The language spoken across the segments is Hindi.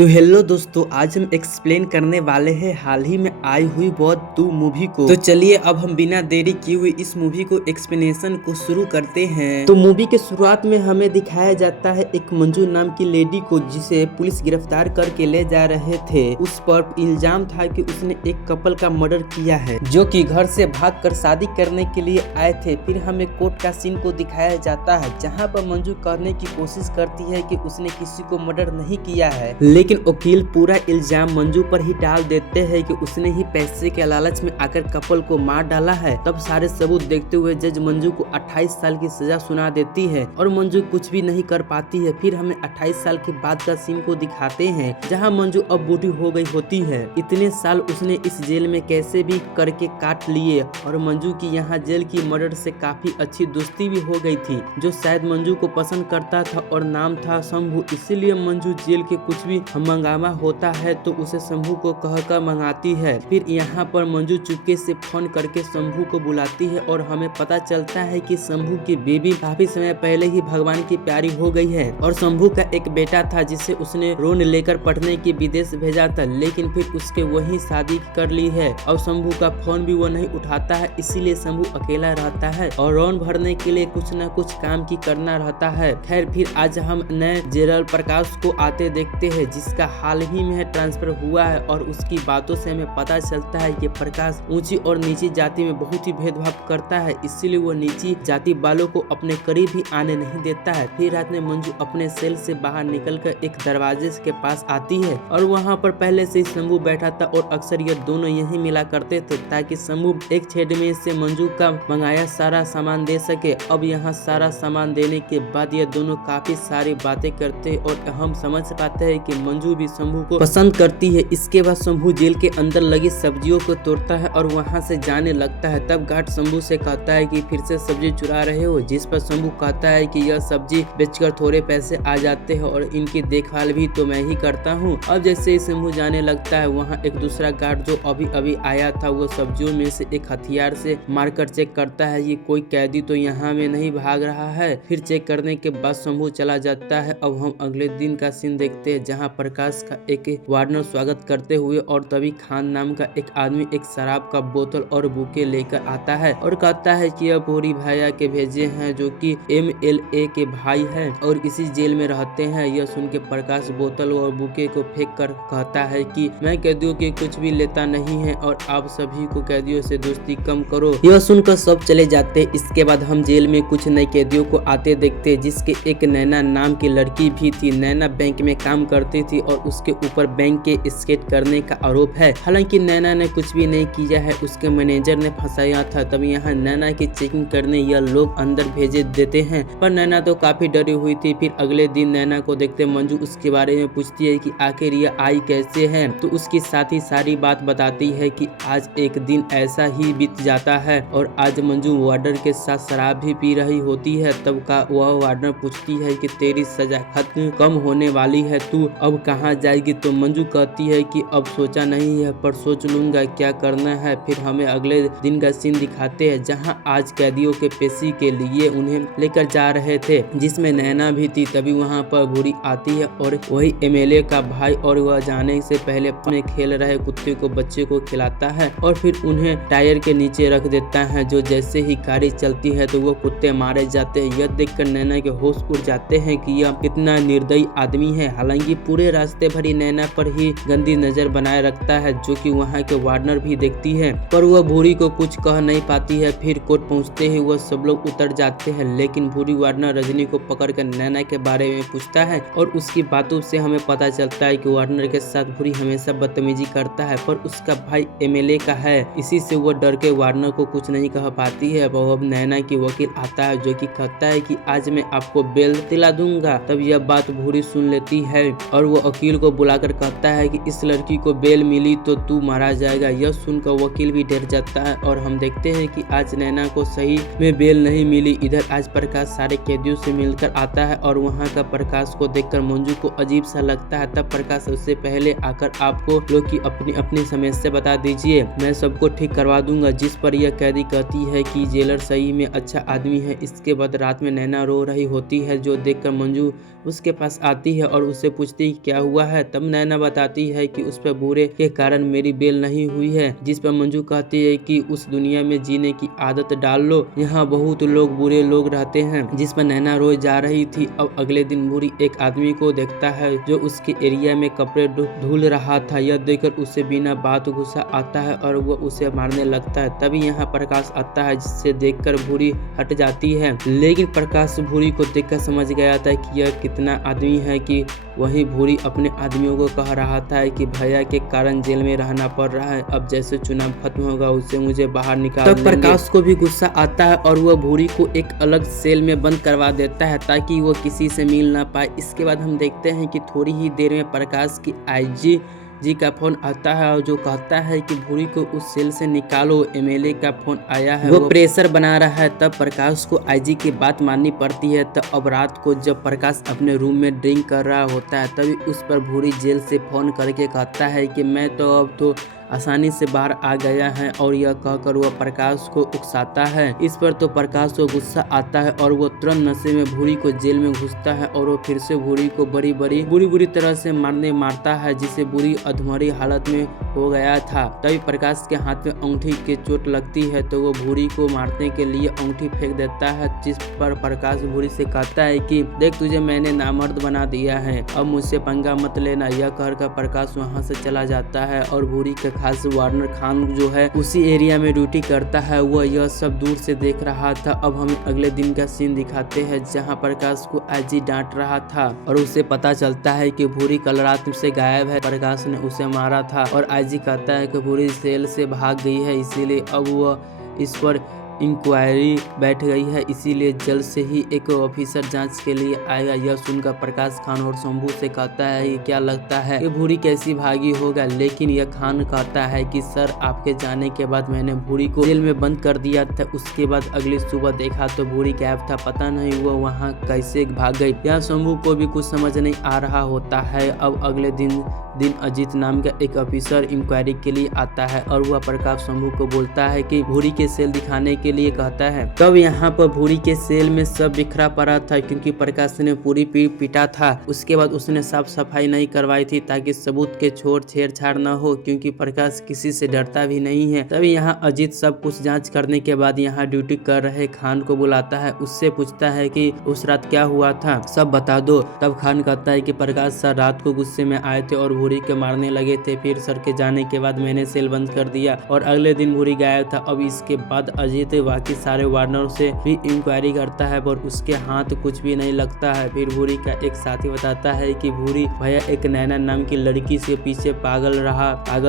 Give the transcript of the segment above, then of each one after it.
तो हेलो दोस्तों, आज हम एक्सप्लेन करने वाले हैं हाल ही में आई हुई वॉर 2 मूवी को। तो चलिए अब हम बिना देरी किए हुए इस मूवी को एक्सप्लेनेशन को शुरू करते हैं। तो मूवी के शुरुआत में हमें दिखाया जाता है एक मंजू नाम की लेडी को, जिसे पुलिस गिरफ्तार करके ले जा रहे थे। उस पर इल्जाम था कि उसने एक कपल का मर्डर किया है, जो कि घर से भागकर शादी करने के लिए आए थे। फिर हमें कोर्ट का सीन को दिखाया जाता है, जहाँ पर मंजू कहने की कोशिश करती है कि उसने किसी को मर्डर नहीं किया है, लेकिन वकील पूरा इल्जाम मंजू पर ही डाल देते हैं कि उसने ही पैसे के लालच में आकर कपल को मार डाला है। तब सारे सबूत देखते हुए जज मंजू को 28 साल की सजा सुना देती है और मंजू कुछ भी नहीं कर पाती है। फिर हमें 28 साल के बाद का सीन को दिखाते हैं, जहां मंजू अब बूढ़ी हो गई होती है। इतने साल उसने इस जेल में कैसे भी करके काट लिए और मंजू की यहाँ जेल की मर्डर से काफी अच्छी दोस्ती भी हो गई थी, जो शायद मंजू को पसंद करता था और नाम था शंभू। इसीलिए मंजू जेल के कुछ भी मंगावा होता है तो उसे शंभू को कहकर मंगाती है। फिर यहाँ पर मंजू चुपके से फोन करके शंभू को बुलाती है और हमें पता चलता है कि शंभू की बेबी काफी समय पहले ही भगवान की प्यारी हो गई है और शंभू का एक बेटा था जिसे उसने रोन लेकर पढ़ने के विदेश भेजा था, लेकिन फिर उसके वही शादी कर ली है और शंभू का फोन भी वो नहीं उठाता है। इसीलिए शंभू अकेला रहता है और रोन भरने के लिए कुछ न कुछ काम की करना रहता है। खैर, फिर आज हम नए जेरल प्रकाश को आते देखते हैं, जिसका हाल ही में ट्रांसफर हुआ है और उसकी बातों से हमें पता चलता है कि प्रकाश ऊंची और नीची जाति में बहुत ही भेदभाव करता है, इसीलिए वो नीची जाति वालों को अपने करीब ही आने नहीं देता है। फिर रात में मंजू अपने सेल से बाहर निकलकर एक दरवाजे के पास आती है और वहाँ पर पहले से ही शंभू बैठा था और अक्सर ये दोनों यही मिला करते थे, ताकि शंभू एक छेड़ में से मंजू का मंगाया सारा सामान दे सके। अब यहाँ सारा सामान देने के बाद ये दोनों काफी सारी बातें करते और हम समझ पाते हैं कि मंजू भी शंभू को पसंद करती है। इसके बाद शंभू जेल के अंदर लगी सब्जियों को तोड़ता है और वहां से जाने लगता है। तब गार्ड शंभू से कहता है कि फिर से सब्जी चुरा रहे हो, जिस पर शंभू कहता है कि यह सब्जी बेचकर थोड़े पैसे आ जाते हैं और इनकी देखभाल भी तो मैं ही करता हूँ। अब जैसे ही शंभू जाने लगता है, वहाँ एक दूसरा गार्ड जो अभी अभी आया था, वो सब्जियों में से एक हथियार से मारकर चेक करता है ये कोई कैदी तो यहाँ में नहीं भाग रहा है। फिर चेक करने के बाद शंभू चला जाता है। अब हम अगले दिन का सीन देखते हैं, जहाँ प्रकाश का एक वार्डनर स्वागत करते हुए और तभी खान नाम का एक आदमी एक शराब का बोतल और बुके लेकर आता है और कहता है कि यह पूरी भैया के भेजे हैं, जो कि MLA के भाई हैं और इसी जेल में रहते हैं। यह सुन के प्रकाश बोतल और बुके को फेंक कर कहता है कि मैं कैदियों के कुछ भी लेता नहीं है और आप सभी को कैदियों से दोस्ती कम करो। यह सुनकर सब चले जाते। इसके बाद हम जेल में कुछ नए कैदियों को आते देखते, जिसके एक नैना नाम की लड़की भी थी। नैना बैंक में काम करती थी और उसके ऊपर बैंक के स्केट करने का आरोप है। हालांकि नैना ने कुछ भी नहीं किया है, उसके मैनेजर ने फंसाया था। तब यहाँ नैना की चेकिंग करने यह लोग अंदर भेजे देते हैं, पर नैना तो काफी डरी हुई थी। फिर अगले दिन नैना को देखते मंजू उसके बारे में पूछती है कि आखिर यह आई कैसे है, तो उसकी साथी सारी बात बताती है कि आज एक दिन ऐसा ही बीत जाता है और आज मंजू वार्डर के साथ शराब भी पी रही होती है। तब का वह वार्डर पूछती है कि तेरी सजा खत्म कम होने वाली है, तू अब कहाँ जाएगी। तो मंजू कहती है कि अब सोचा नहीं है, पर सोच लूंगा क्या करना है। फिर हमें अगले दिन का सीन दिखाते हैं, जहां आज कैदियों के पेशी के लिए उन्हें लेकर जा रहे थे, जिसमें नैना भी थी। तभी वहां पर भूरी आती है और वही MLA का भाई, और वह जाने से पहले अपने खेल रहे कुत्ते को बच्चे को खिलाता है और फिर उन्हें टायर के नीचे रख देता है। जो जैसे ही गाड़ी चलती है तो वो कुत्ते मारे जाते हैं। यह देखकर नैना के होश उड़ जाते हैं कि यह कितना निर्दयी आदमी है। हालांकि पूरे रास्ते भरी नैना पर ही गंदी नजर बनाए रखता है, जो कि वहाँ के वार्डनर भी देखती है, पर वह भूरी को कुछ कह नहीं पाती है। फिर कोर्ट पहुँचते ही वह सब लोग उतर जाते हैं, लेकिन भूरी वार्डनर रजनी को पकड़कर नैना के बारे में पूछता है और उसकी बातों से हमें पता चलता है कि वार्डनर के साथ भूरी हमेशा बदतमीजी करता है, पर उसका भाई MLA का है। इसी से वह डर के वार्डनर को कुछ नहीं कह पाती है। अब नैना की वकील आता है, जो कि कहता है कि आज मैं आपको बेल दिला दूंगा। तब यह बात भूरी सुन लेती है और वो वकील को बुलाकर कहता है कि इस लड़की को बेल मिली तो तू मारा जाएगा। यह सुनकर वकील भी डर जाता है और हम देखते हैं कि आज नैना को सही में बेल नहीं मिली। इधर आज प्रकाश सारे कैदियों से मिलकर आता है और वहाँ का प्रकाश को देखकर मंजू को अजीब सा लगता है। तब प्रकाश सबसे पहले आकर आपको लोग की अपनी अपनी समस्या बता दीजिए, मैं सबको ठीक करवा दूंगा। जिस पर यह कैदी कहती है कि जेलर सही में अच्छा आदमी है। इसके बाद रात में नैना रो रही होती है, जो देखकर मंजू उसके पास आती है और उससे पूछती है क्या हुआ है। तब नैना बताती है कि उस पर बुरे के कारण मेरी बेल नहीं हुई है, जिस पर मंजू कहती है कि उस दुनिया में जीने की आदत डाल लो, यहाँ बहुत लोग बुरे लोग रहते हैं। जिस पर नैना रोज जा रही थी। अब अगले दिन भूरी एक आदमी को देखता है जो उसके एरिया में कपड़े धुल रहा था। यह देखकर उसे बिना बात गुस्सा आता है और वह उसे मारने लगता है। तभी यहाँ प्रकाश आता है, जिससे देखकर भूरी हट जाती है। लेकिन प्रकाश भूरी को देखकर समझ गया था कि यह कितना आदमी है कि वहीं भूरी अपने आदमियों को कह रहा था कि भैया के कारण जेल में रहना पड़ रहा है, अब जैसे चुनाव खत्म होगा उससे मुझे बाहर निकाल देंगे। प्रकाश को भी गुस्सा आता है और वह भूरी को एक अलग सेल में बंद करवा देता है ताकि वो किसी से मिल ना पाए। इसके बाद हम देखते हैं कि थोड़ी ही देर में प्रकाश की आईजी जी का फोन आता है और जो कहता है कि भूरी को उस सेल से निकालो, एमएलए का फोन आया है, वो प्रेशर बना रहा है। तब प्रकाश को आईजी की बात माननी पड़ती है। तो अब रात को जब प्रकाश अपने रूम में ड्रिंक कर रहा होता है, तभी उस पर भूरी जेल से फोन करके कहता है कि मैं तो अब तो आसानी से बाहर आ गया है, और यह कहकर वह प्रकाश को उकसाता है। इस पर तो प्रकाश को गुस्सा आता है और वो तुरंत नशे में भूरी को जेल में घुसता है और वो फिर से भूरी को बुरी तरह से मारता है, जिसे बुरी अधमरी हालत में हो गया था। तभी प्रकाश के हाथ में अंगूठी की चोट लगती है तो वो भूरी को मारने के लिए अंगूठी फेंक देता है, जिस पर प्रकाश भूरी से कहता है कि देख तुझे मैंने नामर्द बना दिया है, अब मुझसे पंगा मत लेना। यह कहकर प्रकाश वहाँ से चला जाता है और भूरी के खास वार्नर खान जो है उसी एरिया में ड्यूटी करता है, वह यह सब दूर से देख रहा था। अब हमें अगले दिन का सीन दिखाते हैं जहाँ प्रकाश को आईजी डांट रहा था और उसे पता चलता है कि भूरी कल रात से गायब है, प्रकाश ने उसे मारा था। और आईजी कहता है कि भूरी सेल से भाग गई है, इसीलिए अब वह इस पर इंक्वायरी बैठ गई है, इसीलिए जल्द से ही एक ऑफिसर जांच के लिए आएगा। यह सुनकर प्रकाश खान और शंभू से कहता है कि क्या लगता है कि भूरी कैसी भागी होगा, लेकिन यह खान कहता है कि सर आपके जाने के बाद मैंने भूरी को जेल में बंद कर दिया था, उसके बाद अगली सुबह देखा तो भूरी गायब था, पता नहीं वो वहाँ कैसे भाग गई। यह शंभू को भी कुछ समझ नहीं आ रहा होता है। अब अगले दिन अजीत नाम का एक ऑफिसर इंक्वायरी के लिए आता है और वह प्रकाश शंभू को बोलता है कि भूरी के सेल दिखाने के लिए कहता है। तब यहाँ पर भूरी के सेल में सब बिखरा पड़ा था क्योंकि प्रकाश ने पूरी पीटा था। उसके बाद उसने साफ सफाई नहीं करवाई थी ताकि सबूत के छोड़ छेड़छाड़ न हो, क्योंकि प्रकाश किसी से डरता भी नहीं है। तभी यहाँ अजीत सब कुछ जांच करने के बाद यहाँ ड्यूटी कर रहे खान को बुलाता है, उससे पूछता है कि उस रात क्या हुआ था, सब बता दो। तब खान कहता है कि प्रकाश सर रात को गुस्से में आए थे और भूरी के मारने लगे थे, फिर सर के जाने के बाद मैंने सेल बंद कर दिया और अगले दिन भूरी गायब था। अब इसके बाद अजीत बाकी सारे वार्नर से भी इंक्वायरी करता है पर उसके हाथ कुछ भी नहीं लगता है। फिर भूरी का एक साथी बताता है कि भूरी भैया एक नैना नाम की लड़की से पीछे पागल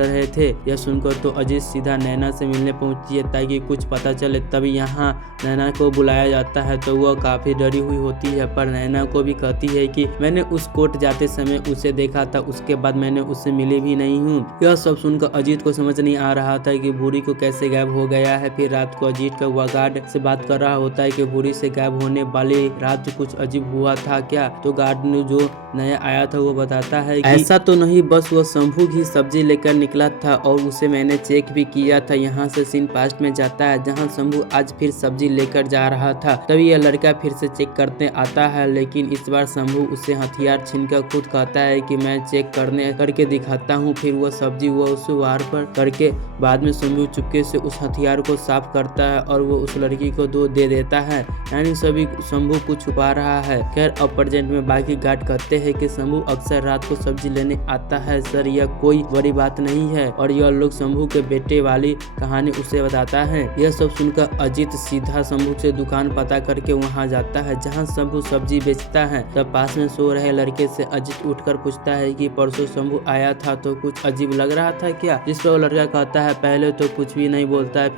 रहे थे। यह सुनकर तो अजीत सीधा नैना से मिलने पहुंची है ताकि कुछ पता चले। तभी यहाँ नैना को बुलाया जाता है तो वह काफी डरी हुई होती है, पर नैना को भी कहती है कि मैंने उस कोर्ट जाते समय उसे देखा था, उसके बाद मैंने उससे मिली भी नहीं हूँ। यह सब सुनकर अजीत को समझ नहीं आ रहा था कि भूरी को कैसे गायब हो गया है। फिर रात को अजीत का हुआ गार्ड से बात कर रहा होता है कि भूरी से गायब होने वाली रात कुछ अजीब हुआ था क्या। तो गार्ड ने जो नया आया था वो बताता है कि ऐसा तो नहीं, बस वो शंभू की सब्जी लेकर निकला था और उसे मैंने चेक भी किया था। यहाँ से सीन पास्ट में जाता है जहाँ शंभू आज फिर सब्जी लेकर जा रहा था। तभी यह लड़का फिर से चेक करने आता है, लेकिन इस बार शंभू उसे हथियार छीनकर खुद कहता है कि मैं चेक करके दिखाता हूँ। फिर वह सब्जी वो उस वार पर करके बाद में शंभू चुपके से उस हथियार को साफ करता है और वो उस लड़की को दे देता है, यानी सभी शंभू को छुपा रहा है। खैर अब प्रेजेंट में बाकी गार्ड कहते हैं कि शंभू अक्सर रात को सब्जी लेने आता है सर, यह कोई बड़ी बात नहीं है। और यह लोग शंभू के बेटे वाली कहानी उसे बताता है। यह सब सुनकर अजीत सीधा शंभू से दुकान पता करके वहाँ जाता है जहाँ शंभू सब्जी बेचता है। तब पास में सो रहे लड़के से अजीत उठकर पूछता है कि परसों शंभू आया था तो कुछ अजीब लग रहा था क्या। जिस पर वो लड़का कहता है पहले तो कुछ भी नहीं बोलता है,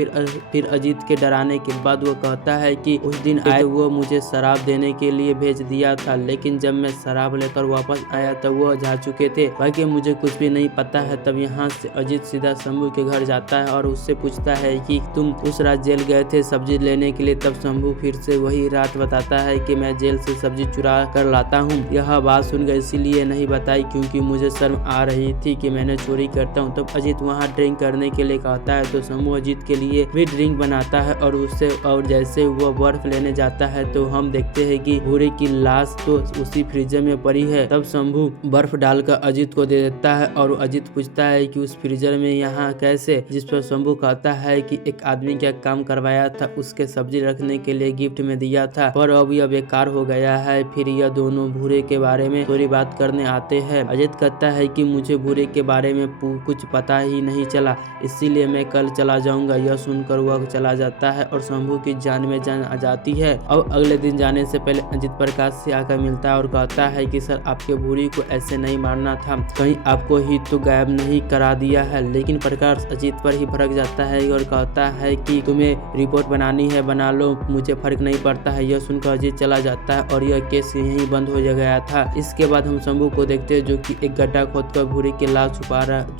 फिर अजीत के डराने के बाद वो कहता है कि उस दिन आए वो मुझे शराब देने के लिए भेज दिया था, लेकिन जब मैं शराब लेकर वापस आया तो वो जा चुके थे, बाकी मुझे कुछ भी नहीं पता है। तब यहाँ से अजीत सीधा शंभू के घर जाता है और उससे पूछता है कि तुम उस रात जेल गए थे सब्जी लेने के लिए। तब शंभू फिर से वही रात बताता है कि मैं जेल से सब्जी चुरा कर लाता हूँ। यह बात सुनकर इसीलिए नहीं बताई क्योंकि मुझे शर्म आ रही थी कि मैंने चोरी करता हूँ। तब अजीत वहाँ ड्रिंक करने के लिए कहता है तो शंभू अजीत के लिए भी ड्रिंक बनाता है और उससे और जैसे वो बर्फ लेने जाता है तो हम देखते हैं कि भूरे की लाश तो उसी फ्रीजर में पड़ी है। तब शंभू बर्फ डालकर अजीत को दे देता है और अजीत पूछता है कि उस फ्रीजर में यहाँ कैसे, जिस पर शंभू कहता है कि एक आदमी क्या काम करवाया था, उसके सब्जी रखने के लिए गिफ्ट में दिया था पर अब यह बेकार हो गया है। फिर यह दोनों भूरे के बारे में थोड़ी बात करने आते हैं। अजीत कहता है कि मुझे भूरे के बारे में कुछ पता ही नहीं चला, इसीलिए मैं कल चला जाऊंगा। यह सुनकर वह चला जाता है और शंभू की जान में जान आ जाती है। अब अगले दिन जाने से पहले अजीत प्रकाश से आकर मिलता है और कहता है कि सर आपके भूरी को ऐसे नहीं मारना था, कहीं आपको ही तो गायब नहीं करा दिया है। लेकिन प्रकाश अजीत पर ही भड़क जाता है और कहता है कि तुम्हें रिपोर्ट बनानी है बना लो, मुझे फर्क नहीं पड़ता है। यह सुनकर अजीत चला जाता है और यह केस यहीं बंद हो गया था। इसके बाद हम शंभू को देखते हैं जो कि एक गड्ढा खोदकर भूरी की लाश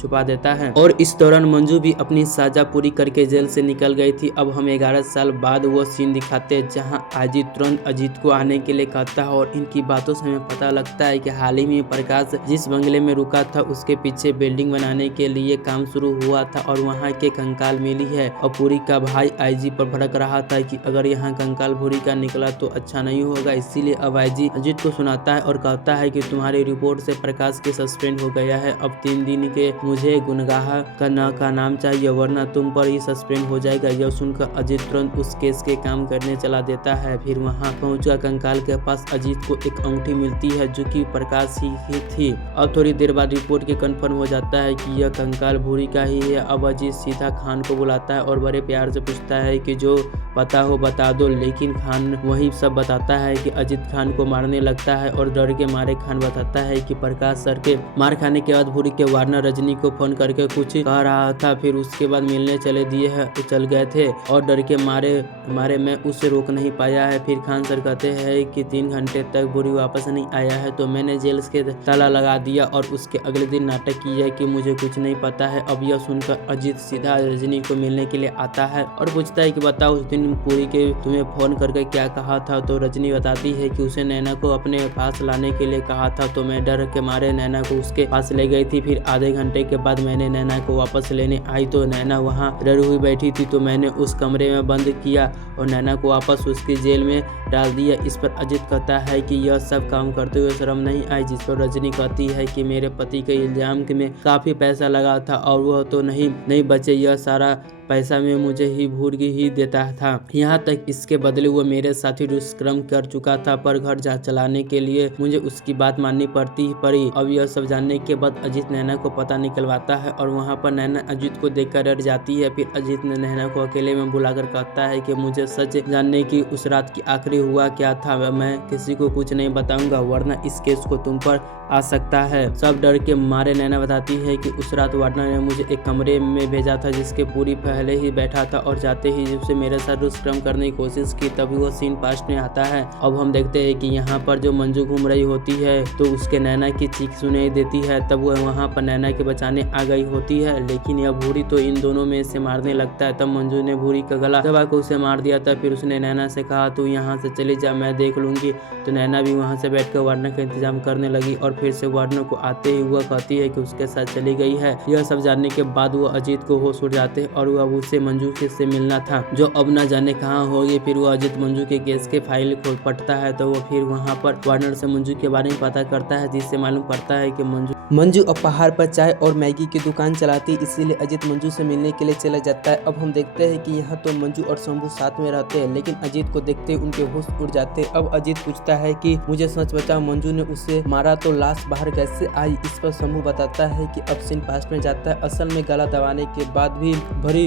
छुपा देता है और इस दौरान मंजू भी अपनी सजा पूरी करके जेल से निकल गई थी। अब हम 11 साल बाद वो सीन दिखाते हैं जहां अजीत तुरंत अजीत को आने के लिए कहता है और इनकी बातों से हमें पता लगता है कि हाल ही में प्रकाश जिस बंगले में रुका था उसके पीछे बिल्डिंग बनाने के लिए काम शुरू हुआ था और वहाँ के कंकाल मिली है। और पूरी का भाई आईजी पर भड़क रहा था कि अगर यहाँ कंकाल भूरी का निकला तो अच्छा नहीं होगा, इसीलिए अब आईजी अजीत को सुनाता है और कहता है कि तुम्हारी रिपोर्ट से प्रकाश के सस्पेंड हो गया है, अब 3 दिन के मुझे गुनगाह का नाम चाहिए वरना तुम पर ही सस्पेंड हो जाएगा। यह सुनकर अजीत तुरंत उस केस के काम करने चला देता है। फिर वहाँ पहुंचकर कंकाल के पास अजीत को एक अंगूठी मिलती है जो कि प्रकाश ही थी। अब थोड़ी देर बाद रिपोर्ट के कंफर्म हो जाता है कि यह कंकाल भूरी का ही है। अब अजीत सीधा खान को बुलाता है और बड़े प्यार से पूछता है कि जो पता हो बता दो, लेकिन खान वही सब बताता है कि अजीत खान को मारने लगता है और डर के मारे खान बताता है कि प्रकाश सर के मार खाने के बाद भूरी के वार्नर रजनी को फोन करके कुछ कह रहा था, फिर उसके बाद मिलने चल गए थे और डर के मारे मैं उसे रोक नहीं पाया है। फिर खान सर कहते हैं कि 3 घंटे तक भूरी वापस नहीं आया है तो मैंने जेल के ताला लगा दिया और उसके अगले दिन नाटक किया कि मुझे कुछ नहीं पता है। अब यह सुनकर अजीत सीधा रजनी को मिलने के लिए आता है और पूछता है कि बताओ उस दिन पूरी के तुम्हें फोन करके क्या कहा था। तो रजनी बताती है कि उसे नैना को अपने पास लाने के लिए कहा था तो मैं डर के मारे नैना को उसके पास ले गई थी। फिर आधे घंटे के बाद मैंने नैना को वापस लेने आई तो नैना वहाँ डरी हुई बैठी थी तो मैंने उस कमरे में बंद किया और नैना को वापस उसकी जेल में डाल दिया। इस पर अजीत कहता है कि यह सब काम करते हुए शर्म नहीं आई, जिस पर रजनी कहती है कि मेरे पति के इल्जाम में काफी पैसा लगा था और वह तो नहीं बचे, यह सारा पैसा में मुझे ही भूर ही देता था, यहाँ तक इसके बदले वो मेरे साथी दुष्कर्म कर चुका था पर घर चलाने के लिए मुझे उसकी बात माननी पड़ी। अब यह सब जानने के बाद अजीत नैना को पता निकलवाता है और वहाँ पर नैना अजीत को देखकर डर जाती है। फिर अजीत ने नैना को अकेले में बुलाकर कहता है कि मुझे सच जानने की उस रात की आखिरी हुआ क्या था, मैं किसी को कुछ नहीं बताऊंगा वरना इस केस को तुम पर आ सकता है। सब डर के मारे नैना बताती है कि उस रात वार्डनर ने मुझे एक कमरे में भेजा था जिसके पूरी पहले ही बैठा था और जाते ही उससे मेरे साथ दुष्कर्म करने की कोशिश की, तभी वो सीन पास्ट में आता है। अब हम देखते हैं कि यहाँ पर जो मंजू घूम रही होती है तो उसके नैना की चीख सुनाई देती है, तब वो वहाँ पर नैना के बचाने आ गई होती है, लेकिन यह भूरी तो इन दोनों में से मारने लगता है। तब मंजू ने भूरी का गला दबा कर उसे मार दिया था। फिर उसने नैना से कहा तू यहाँ से चली जा, मैं देख लूंगी। तो नैना भी वहाँ से बैठकर वार्डनर का इंतजाम करने लगी और फिर से वार्डनर को आते ही वह कहती है कि उसके साथ चली गई है। यह सब जानने के बाद वो अजीत को होश उड़ जाते हैं और वह उससे मंजू से मिलना था जो अब न जाने कहाँ होगी। फिर वो अजीत मंजू के केस के फाइल खोल पड़ता है तो वो फिर वहाँ पर वार्डनर से मंजू के बारे में पता करता है, जिससे मालूम पड़ता है कि मंजू अब पहाड़ पर चाय और मैगी की दुकान चलाती, इसीलिए अजीत मंजू से मिलने के लिए चला जाता है। अब हम देखते हैं कि यहाँ तो मंजू और शंभू साथ में रहते हैं, लेकिन अजीत को देखते ही उनके होश उड़ जाते हैं। अब अजीत पूछता है कि मुझे सच बता, मंजू ने उसे मारा तो लाश बाहर कैसे आई। इस पर शंभू बताता है कि अब सीन पास्ट में जाता है, असल में गला दबाने के बाद भी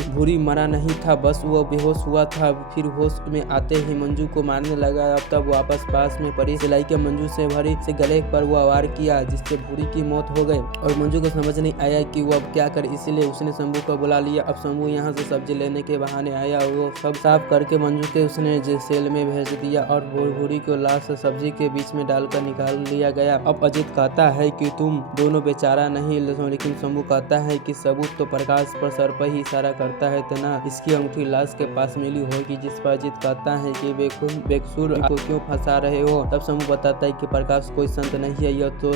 भूरी मरा नहीं था, बस वो बेहोश हुआ था। फिर होश में आते ही मंजू को मारने लगा। अब तब वापस पास में पड़ी सिलाई के मंजू से भरी से गले पर वो वार किया, जिससे भूरी की मौत हो गई और मंजू को समझ नहीं आया कि वो अब क्या करे, इसीलिए उसने शंभू को बुला लिया। अब शंभू यहाँ से सब्जी लेने के बहाने आया और वो सब साफ करके मंजू के उसने सेल में भेज दिया और भूरी को लाश सब्जी के बीच में डालकर निकाल लिया गया। अब अजित कहता है कि तुम दोनों बेचारा नहीं, लेकिन शंभू कहता है कि सबूत तो प्रकाश पर सर पर ही इशारा करता है तना इसकी अंगूठी लाश के पास मिली होगी, जिस पर अजित कहता है कि बेकसूर को क्यों फंसा रहे हो। तब शंभू बताता है कि प्रकाश कोई संत नहीं है।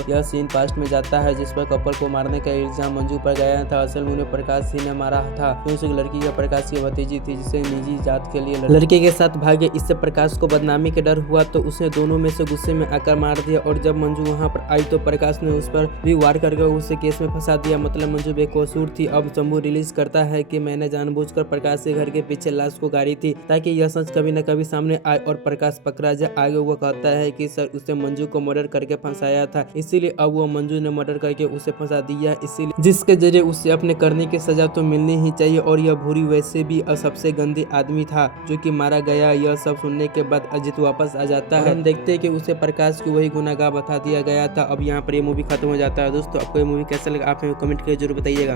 यह सीन पास्ट में जाता है जिस पर कपल को मारने का इल्जाम मंजू पर गया था। असल में उन्हें प्रकाश ही ने मारा था क्योंकि उस लड़की का प्रकाश की भतीजी थी जिसे निजी जात के लिए लड़के के साथ भागे। इससे प्रकाश को बदनामी के डर हुआ तो उसने दोनों में से गुस्से में आकर मार दिया और जब मंजू वहां पर आई तो प्रकाश ने उस पर भी वार करके उसे केस में फंसा दिया। मतलब मंजू बेकसूर थी। अब शंभू रिलीज करता है कि मैंने जानबूझकर प्रकाश के घर के पीछे लाश को गाड़ी थी ताकि यह सच कभी न कभी सामने आए और प्रकाश पकड़ा जाए। आगे वो कहता है कि सर उसे मंजू को मर्डर करके फंसाया था, इसीलिए अब वो मंजू ने मर्डर करके उसे फंसा दिया, इसीलिए जिसके जरिए उसे अपने करने की सजा तो मिलनी ही चाहिए। और यह भूरी वैसे भी सबसे गंदी आदमी था जो कि मारा गया। यह सब सुनने के बाद अजित वापस आ जाता है। हम देखते हैं कि उसे प्रकाश को वही गुनाहगार बता दिया गया था। अब यहाँ पर ये मूवी खत्म हो जाता है। दोस्तों आपको ये मूवी कैसा लगा आप कमेंट करके जरूर बताइएगा।